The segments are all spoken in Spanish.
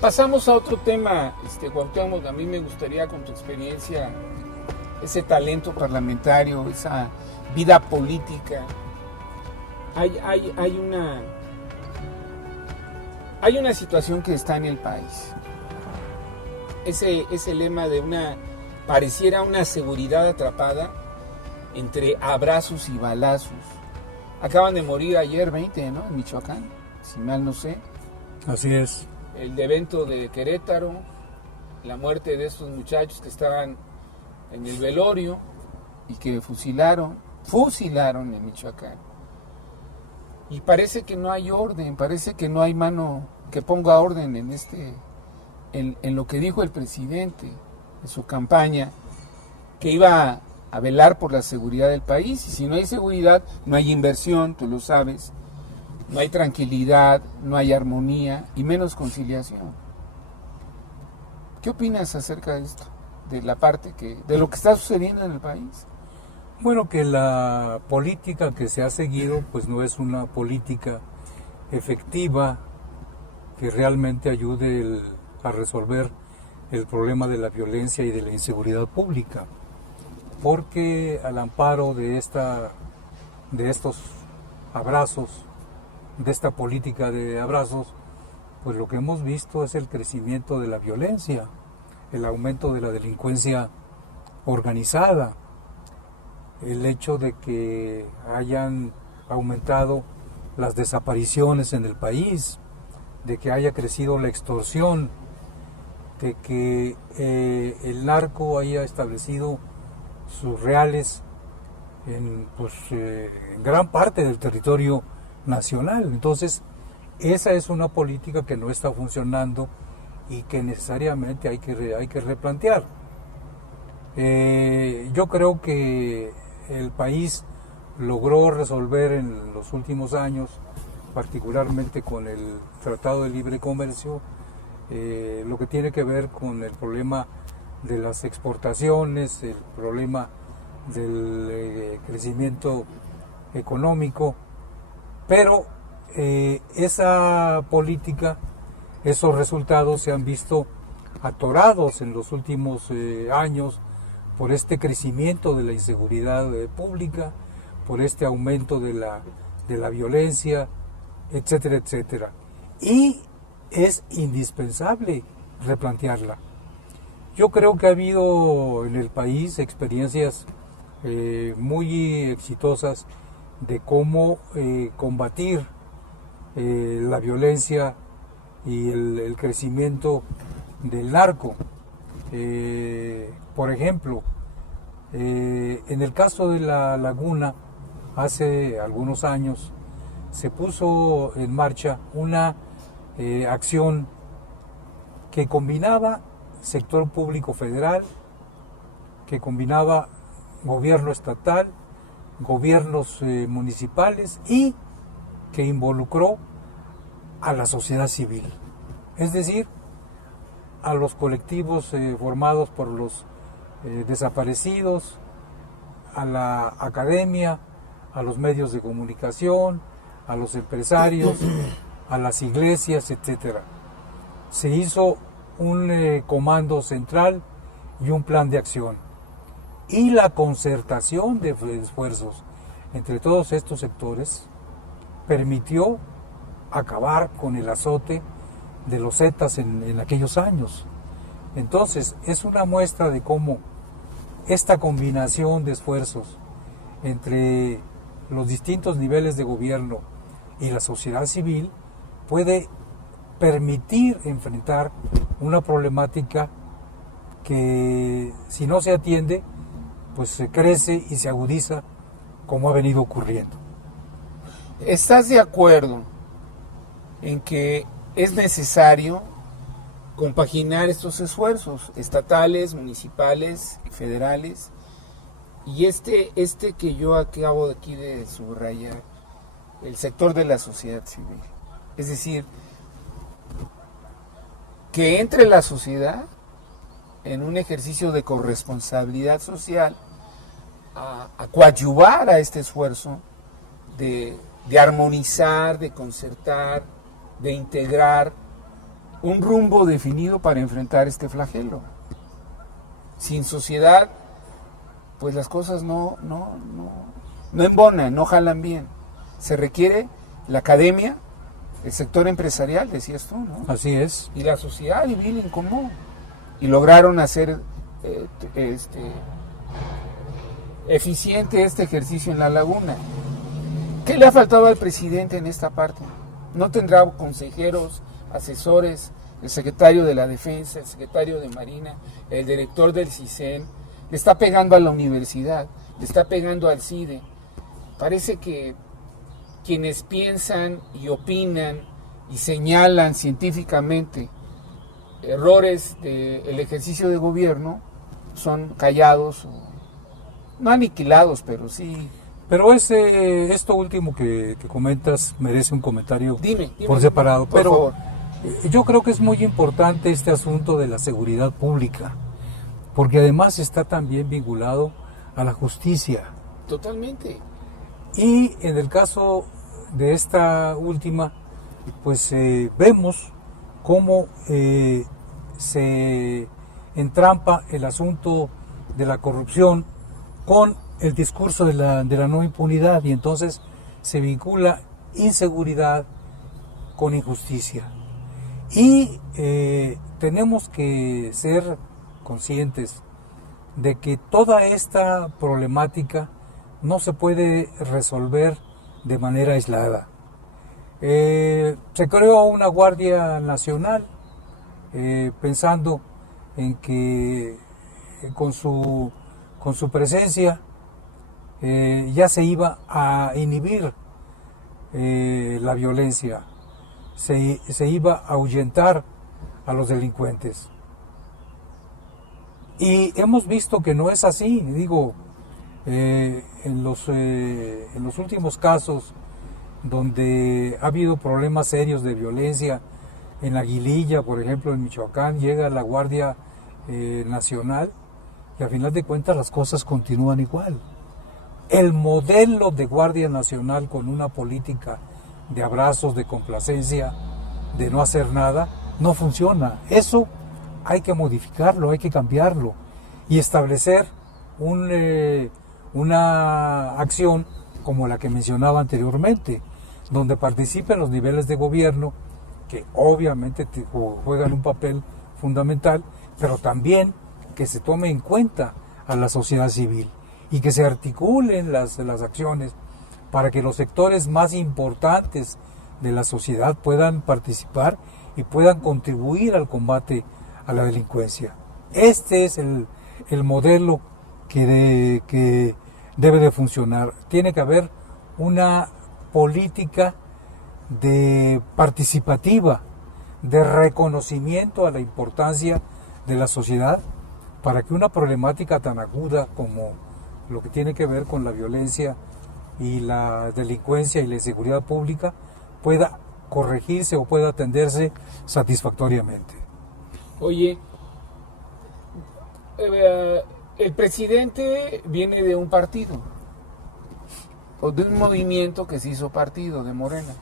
Pasamos a otro tema, Cuauhtémoc. A mí me gustaría, con tu experiencia, ese talento parlamentario, esa vida política. Hay una situación que está en el país. Ese lema de pareciera una seguridad atrapada entre abrazos y balazos. Acaban de morir ayer 20, ¿no? En Michoacán, si mal no sé. Así es. El evento de Querétaro, la muerte de estos muchachos que estaban en el velorio y que fusilaron en Michoacán. Y parece que no hay orden, parece que no hay mano que ponga orden en lo que dijo el presidente en su campaña, que iba a velar por la seguridad del país. Y si no hay seguridad, no hay inversión, tú lo sabes, no hay tranquilidad, no hay armonía y menos conciliación. ¿Qué opinas acerca de esto? De lo que está sucediendo en el país. Bueno, que la política que se ha seguido pues no es una política efectiva que realmente ayude a resolver el problema de la violencia y de la inseguridad pública, porque al amparo de estos abrazos, de esta política de abrazos, pues lo que hemos visto es el crecimiento de la violencia, el aumento de la delincuencia organizada, el hecho de que hayan aumentado las desapariciones en el país, de que haya crecido la extorsión, de que el narco haya establecido sus reales en gran parte del territorio nacional. Entonces, esa es una política que no está funcionando y que necesariamente hay que replantear. Yo creo que el país logró resolver en los últimos años, particularmente con el Tratado de Libre Comercio, lo que tiene que ver con el problema de las exportaciones, el problema del crecimiento económico, pero esa política, esos resultados se han visto atorados en los últimos años por este crecimiento de la inseguridad pública, por este aumento de la violencia, etcétera, etcétera. Y es indispensable replantearla. Yo creo que ha habido en el país experiencias muy exitosas de cómo combatir la violencia y el crecimiento del narco. Por ejemplo, en el caso de La Laguna, hace algunos años se puso en marcha una acción que combinaba sector público federal, que combinaba gobierno estatal, gobiernos municipales y que involucró a la sociedad civil, es decir, a los colectivos formados por los desaparecidos, a la academia, a los medios de comunicación, a los empresarios, a las iglesias, etcétera. Se hizo un comando central y un plan de acción. Y la concertación de esfuerzos entre todos estos sectores permitió acabar con el azote de los Zetas en aquellos años. Entonces, es una muestra de cómo esta combinación de esfuerzos entre los distintos niveles de gobierno y la sociedad civil puede permitir enfrentar una problemática que, si no se atiende, pues se crece y se agudiza como ha venido ocurriendo. ¿Estás de acuerdo en que es necesario compaginar estos esfuerzos estatales, municipales, federales, y este que yo acabo de aquí de subrayar, el sector de la sociedad civil? Es decir, que entre la sociedad en un ejercicio de corresponsabilidad social a coadyuvar a este esfuerzo de armonizar, de concertar, de integrar un rumbo definido para enfrentar este flagelo. Sin sociedad, pues las cosas no embonan, no jalan bien. Se requiere la academia, el sector empresarial, decías tú, ¿no? Así es. Y la sociedad civil en común. Y lograron hacer eficiente este ejercicio en la laguna. ¿Qué le ha faltado al presidente en esta parte? No tendrá consejeros, asesores, el secretario de la Defensa, el secretario de Marina, el director del CISEN, le está pegando a la universidad, le está pegando al CIDE. Parece que quienes piensan y opinan y señalan científicamente errores del ejercicio de gobierno son callados, no aniquilados, pero sí. Pero esto último que comentas merece un comentario Dime, por separado. Por favor. Yo creo que es muy importante este asunto de la seguridad pública, porque además está también vinculado a la justicia. Totalmente. Y en el caso de esta última, pues vemos cómo se entrampa el asunto de la corrupción con el discurso de la no impunidad, y entonces se vincula inseguridad con injusticia. Y tenemos que ser conscientes de que toda esta problemática no se puede resolver de manera aislada. Se creó una Guardia Nacional pensando en que con su presencia ya se iba a inhibir la violencia, se iba a ahuyentar a los delincuentes. Y hemos visto que no es así. Digo, en los últimos casos donde ha habido problemas serios de violencia, en Aguililla, por ejemplo, en Michoacán, llega la Guardia Nacional y a final de cuentas las cosas continúan igual. El modelo de Guardia Nacional con una política de abrazos, de complacencia, de no hacer nada, no funciona. Eso hay que modificarlo, hay que cambiarlo y establecer una acción como la que mencionaba anteriormente, donde participen los niveles de gobierno, que obviamente juegan un papel fundamental, pero también que se tome en cuenta a la sociedad civil y que se articulen las acciones para que los sectores más importantes de la sociedad puedan participar y puedan contribuir al combate a la delincuencia. Este es el modelo que debe de funcionar. Tiene que haber una política participativa, de reconocimiento a la importancia de la sociedad para que una problemática tan aguda como lo que tiene que ver con la violencia y la delincuencia y la inseguridad pública pueda corregirse o pueda atenderse satisfactoriamente. Oye, el presidente viene de un partido, o de un movimiento que se hizo partido, de Morena.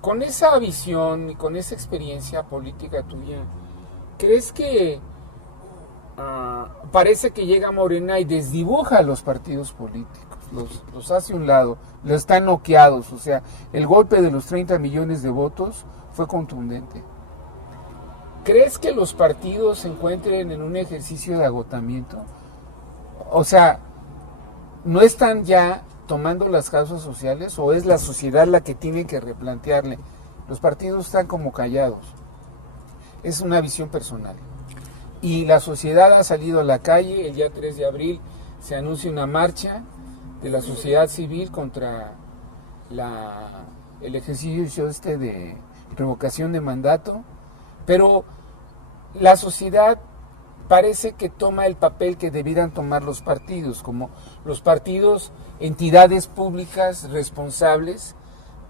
Con esa visión y con esa experiencia política tuya, ¿crees que parece que llega Morena y desdibuja a los partidos políticos, los hace a un lado, los están noqueados? O sea, el golpe de los 30 millones de votos fue contundente. ¿Crees que los partidos se encuentren en un ejercicio de agotamiento? O sea, ¿no están ya tomando las causas sociales o es la sociedad la que tiene que replantearle? Los partidos están como callados. Es una visión personal. Y la sociedad ha salido a la calle. El día 3 de abril se anuncia una marcha de la sociedad civil contra el ejercicio de revocación de mandato. Pero la sociedad parece que toma el papel que debieran tomar los partidos, como los partidos, entidades públicas responsables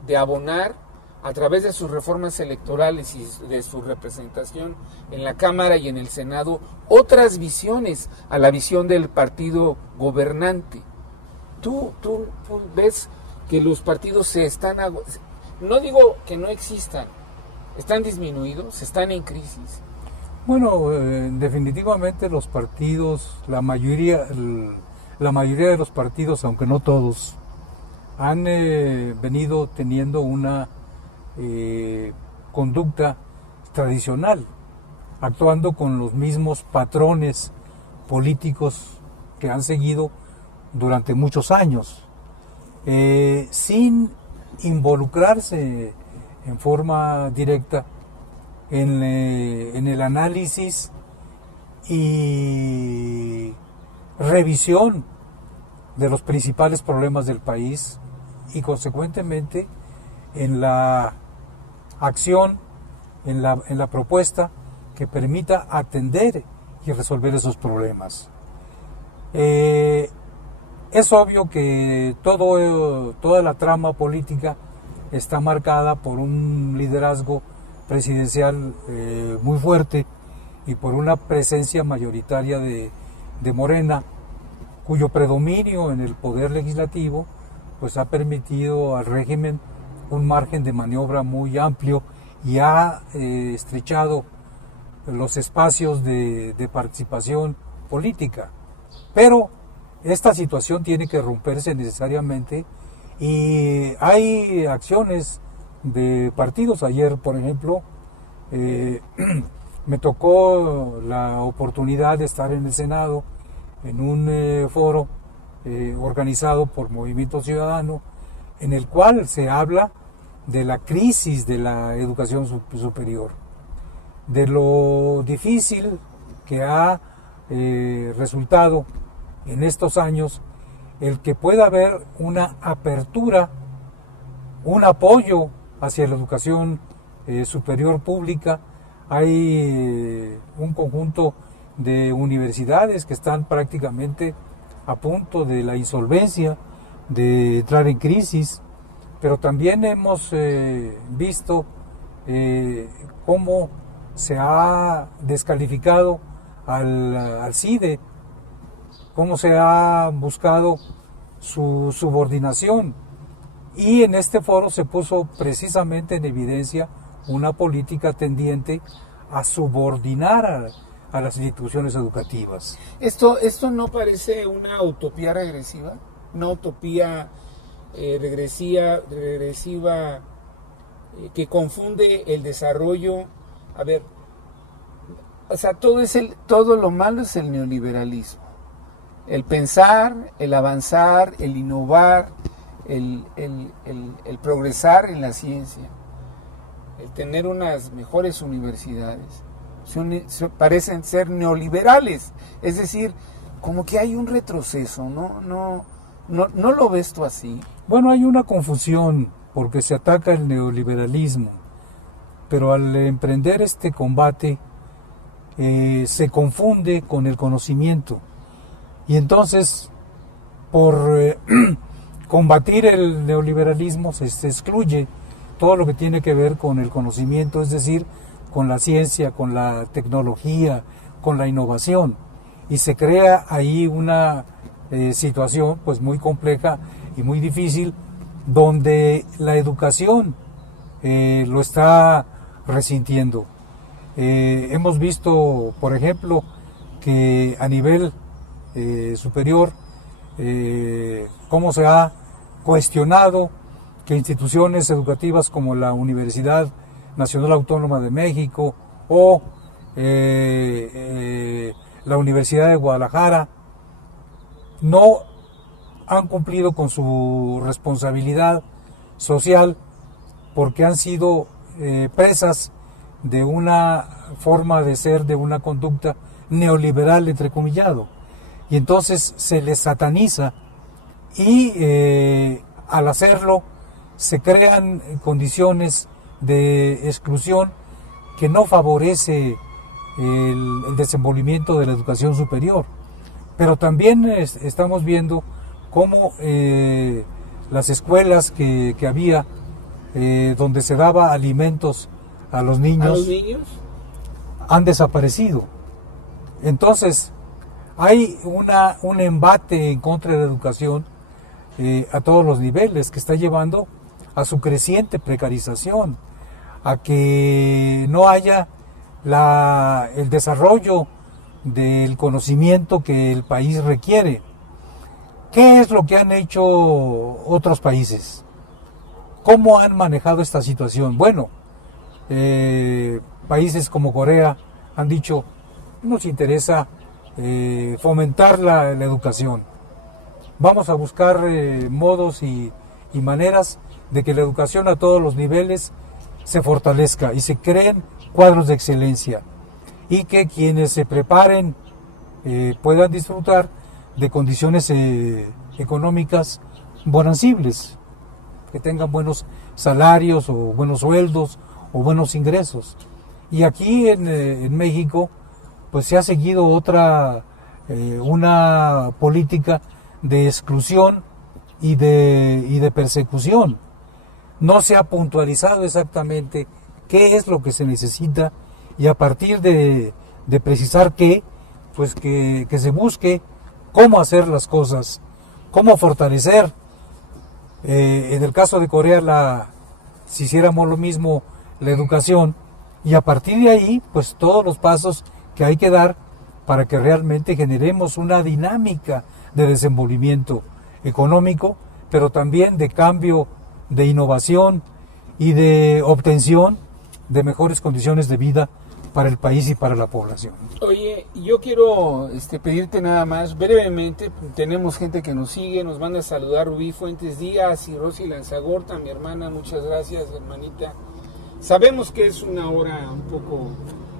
de abonar a través de sus reformas electorales y de su representación en la Cámara y en el Senado otras visiones a la visión del partido gobernante. Tú ves que los partidos se están... No digo que no existan, ¿Están disminuidos? ¿Están en crisis? Bueno, definitivamente los partidos, la mayoría de los partidos, aunque no todos, han venido teniendo una conducta tradicional, actuando con los mismos patrones políticos que han seguido durante muchos años, sin involucrarse en forma directa en el análisis y revisión de los principales problemas del país y consecuentemente en la acción, en la propuesta que permita atender y resolver esos problemas. Es obvio que toda la trama política está marcada por un liderazgo presidencial muy fuerte y por una presencia mayoritaria de Morena, cuyo predominio en el poder legislativo pues ha permitido al régimen un margen de maniobra muy amplio y ha estrechado los espacios de participación política. Pero esta situación tiene que romperse necesariamente y hay acciones de partidos. Ayer, por ejemplo, me tocó la oportunidad de estar en el Senado en un foro organizado por Movimiento Ciudadano, en el cual se habla de la crisis de la educación superior, de lo difícil que ha resultado en estos años el que pueda haber una apertura, un apoyo hacia la educación superior pública. Hay un conjunto de universidades que están prácticamente a punto de la insolvencia, de entrar en crisis, pero también hemos visto cómo se ha descalificado al CIDE, cómo se ha buscado su subordinación. Y en este foro se puso precisamente en evidencia una política tendiente a subordinar a las instituciones educativas. ¿Esto no parece una utopía regresiva? ¿Una utopía regresiva que confunde el desarrollo? A ver, o sea, todo lo malo es el neoliberalismo. El pensar, el avanzar, el innovar, el progresar en la ciencia, el tener unas mejores universidades, parecen ser neoliberales. Es decir, como que hay un retroceso, ¿no lo ves tú así? Bueno, hay una confusión porque se ataca el neoliberalismo, pero al emprender este combate se confunde con el conocimiento. Y entonces, por combatir el neoliberalismo, se excluye todo lo que tiene que ver con el conocimiento, es decir, con la ciencia, con la tecnología, con la innovación. Y se crea ahí una situación pues muy compleja y muy difícil, donde la educación lo está resintiendo. Hemos visto, por ejemplo, que a nivel superior, cómo se ha cuestionado que instituciones educativas como la Universidad Nacional Autónoma de México o la Universidad de Guadalajara no han cumplido con su responsabilidad social porque han sido presas de una forma de ser, de una conducta neoliberal, entrecomillado. Y entonces se les sataniza y al hacerlo se crean condiciones de exclusión que no favorece el desenvolvimiento de la educación superior. Pero también estamos viendo cómo las escuelas que había, donde se daba alimentos a los niños, han desaparecido. Entonces, hay un embate en contra de la educación a todos los niveles que está llevando a su creciente precarización, a que no haya el desarrollo del conocimiento que el país requiere. ¿Qué es lo que han hecho otros países? ¿Cómo han manejado esta situación? Bueno, países como Corea han dicho, nos interesa fomentar la educación. Vamos a buscar modos y maneras de que la educación a todos los niveles se fortalezca y se creen cuadros de excelencia y que quienes se preparen puedan disfrutar de condiciones económicas bonancibles, que tengan buenos salarios o buenos sueldos o buenos ingresos. Y aquí en México pues se ha seguido una política de exclusión y de persecución. No se ha puntualizado exactamente qué es lo que se necesita y a partir de precisar qué, pues que se busque cómo hacer las cosas, cómo fortalecer. En el caso de Corea, si hiciéramos lo mismo, la educación, y a partir de ahí, pues todos los pasos que hay que dar para que realmente generemos una dinámica de desenvolvimiento económico, pero también de cambio, de innovación y de obtención de mejores condiciones de vida para el país y para la población. Oye, yo quiero pedirte nada más, brevemente, tenemos gente que nos sigue, nos van a saludar Rubí Fuentes Díaz y Rosy Lanzagorta, mi hermana, muchas gracias, hermanita. Sabemos que es una hora un poco...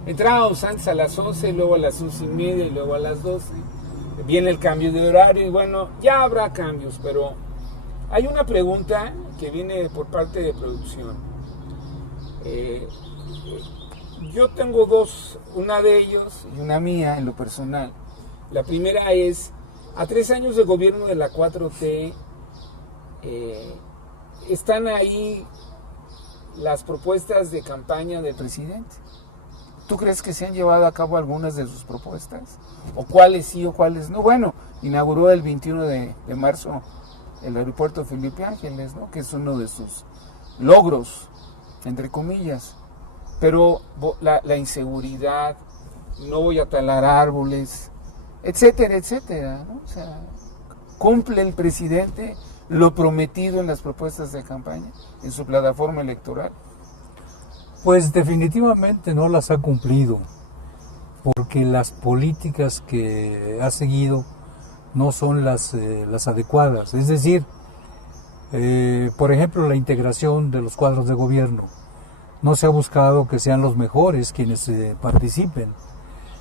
Entrábamos antes a las 11, luego a las 11:30 y luego a las 12. Viene el cambio de horario y bueno, ya habrá cambios, pero hay una pregunta que viene por parte de producción. Yo tengo dos, una de ellos y una mía en lo personal. La primera es, a 3 años de gobierno de la 4T, están ahí las propuestas de campaña del presidente. ¿Tú crees que se han llevado a cabo algunas de sus propuestas? ¿O cuáles sí o cuáles no? Bueno, inauguró el 21 de marzo el aeropuerto Felipe Ángeles, ¿no? Que es uno de sus logros, entre comillas. Pero la inseguridad, no voy a talar árboles, etcétera, etcétera, ¿no? O sea, ¿cumple el presidente lo prometido en las propuestas de campaña, en su plataforma electoral? Pues definitivamente no las ha cumplido, porque las políticas que ha seguido no son las adecuadas. Es decir, por ejemplo, la integración de los cuadros de gobierno. No se ha buscado que sean los mejores quienes participen,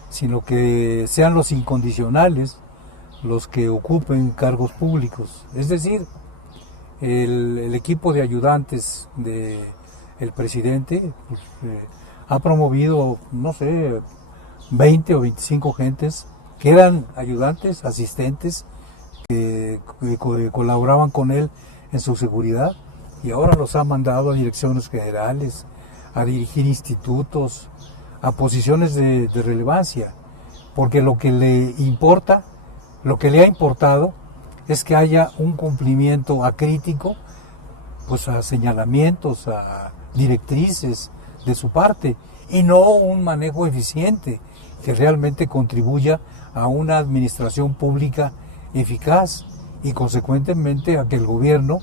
sino que sean los incondicionales los que ocupen cargos públicos. Es decir, el equipo de ayudantes del presidente pues, ha promovido, no sé, 20 o 25 gentes que eran ayudantes, asistentes, que colaboraban con él en su seguridad y ahora los ha mandado a direcciones generales, a dirigir institutos, a posiciones de relevancia, porque lo que le importa, lo que le ha importado es que haya un cumplimiento acrítico, pues a señalamientos, a directrices de su parte, y no un manejo eficiente que realmente contribuya a una administración pública eficaz y consecuentemente a que el gobierno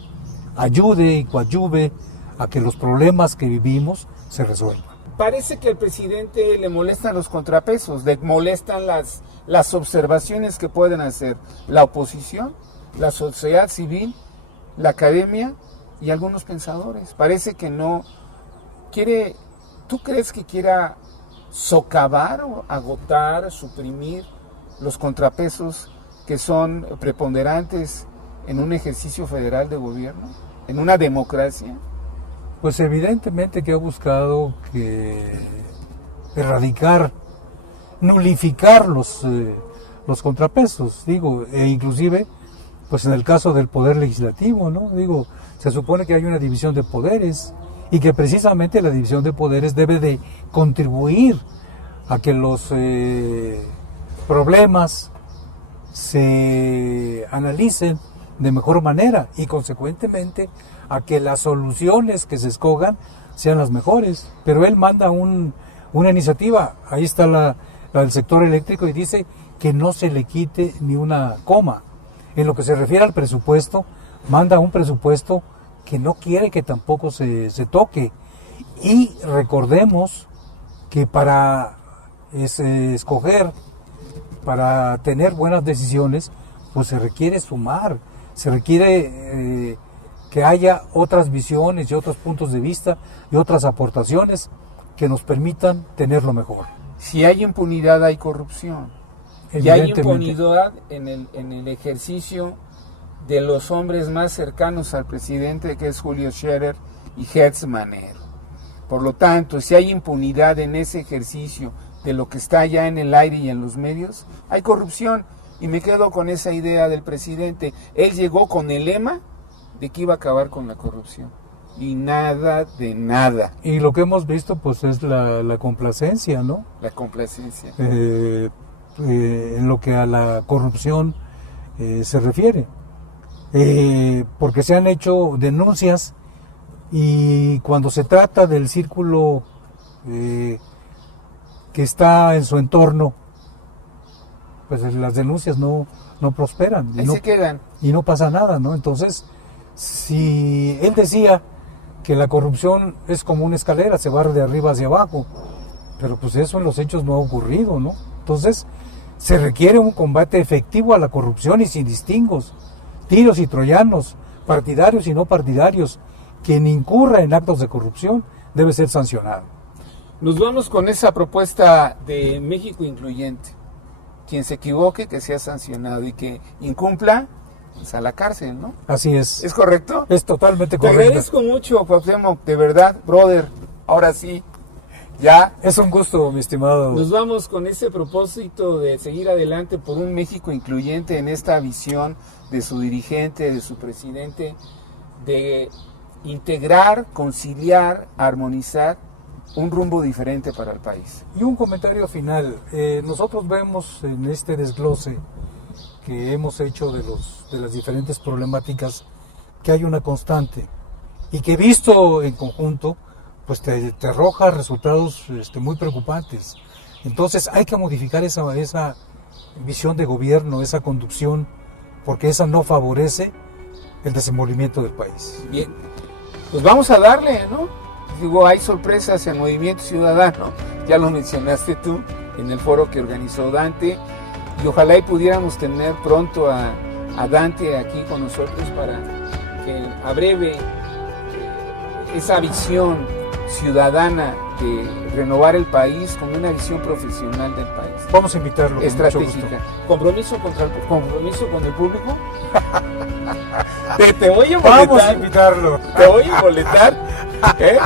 ayude y coadyuve a que los problemas que vivimos se resuelvan. Parece que al presidente le molestan los contrapesos, le molestan las observaciones que pueden hacer la oposición, la sociedad civil, la academia y algunos pensadores. Parece que no quiere. ¿Tú crees que quiera socavar o agotar, suprimir los contrapesos que son preponderantes en un ejercicio federal de gobierno, en una democracia? Pues evidentemente que ha buscado erradicar, nulificar los contrapesos, digo, e inclusive, pues en el caso del poder legislativo, ¿no? Digo, se supone que hay una división de poderes y que precisamente la división de poderes debe de contribuir a que los problemas se analicen de mejor manera y consecuentemente a que las soluciones que se escogan sean las mejores, pero él manda una iniciativa, ahí está la del sector eléctrico, y dice que no se le quite ni una coma. En lo que se refiere al presupuesto, manda un presupuesto que no quiere que tampoco se toque. Y recordemos que para escoger, para tener buenas decisiones, pues se requiere sumar, se requiere que haya otras visiones y otros puntos de vista y otras aportaciones que nos permitan tenerlo mejor. Si hay impunidad, hay corrupción. Y hay impunidad en el ejercicio de los hombres más cercanos al presidente, que es Julio Scherer y Hertz Manero. Por lo tanto, si hay impunidad en ese ejercicio de lo que está ya en el aire y en los medios, hay corrupción. Y me quedo con esa idea del presidente. Él llegó con el lema de que iba a acabar con la corrupción. Y nada de nada. Y lo que hemos visto pues es la complacencia, ¿no? La complacencia. En lo que a la corrupción se refiere. Porque se han hecho denuncias y cuando se trata del círculo que está en su entorno, pues las denuncias no prosperan. Ahí se quedan. Y no pasa nada, ¿no? Entonces, si él decía que la corrupción es como una escalera, se va de arriba hacia abajo, pero pues eso en los hechos no ha ocurrido, ¿no? Entonces, se requiere un combate efectivo a la corrupción y sin distingos, tiros y troyanos, partidarios y no partidarios. Quien incurra en actos de corrupción debe ser sancionado. Nos vamos con esa propuesta de México incluyente. Quien se equivoque, que sea sancionado, y que incumpla, pues a la cárcel, ¿no? Así es. ¿Es correcto? Es totalmente Te correcto. agradezco mucho, Cuauhtémoc, de verdad, brother. Ahora sí, ya. Es un gusto, mi estimado. Nos vamos con ese propósito de seguir adelante por un México incluyente en esta visión de su dirigente, de su presidente, de integrar, conciliar, armonizar un rumbo diferente para el país. Y un comentario final. Nosotros vemos en este desglose que hemos hecho de las diferentes problemáticas que hay una constante y que visto en conjunto pues te arroja resultados muy preocupantes. Entonces hay que modificar esa visión de gobierno, esa conducción, porque esa no favorece el desenvolvimiento del país. Bien, pues vamos a darle, ¿no? Digo, hay sorpresas en Movimiento Ciudadano, ya lo mencionaste tú en el foro que organizó Dante, y ojalá y pudiéramos tener pronto a Dante aquí con nosotros para que abreve esa visión ciudadana de renovar el país con una visión profesional del país. Vamos a invitarlo. Estratégica. ¿Compromiso con el público? Te voy a boletar. Vamos a invitarlo. Te voy a boletar. ¿Eh?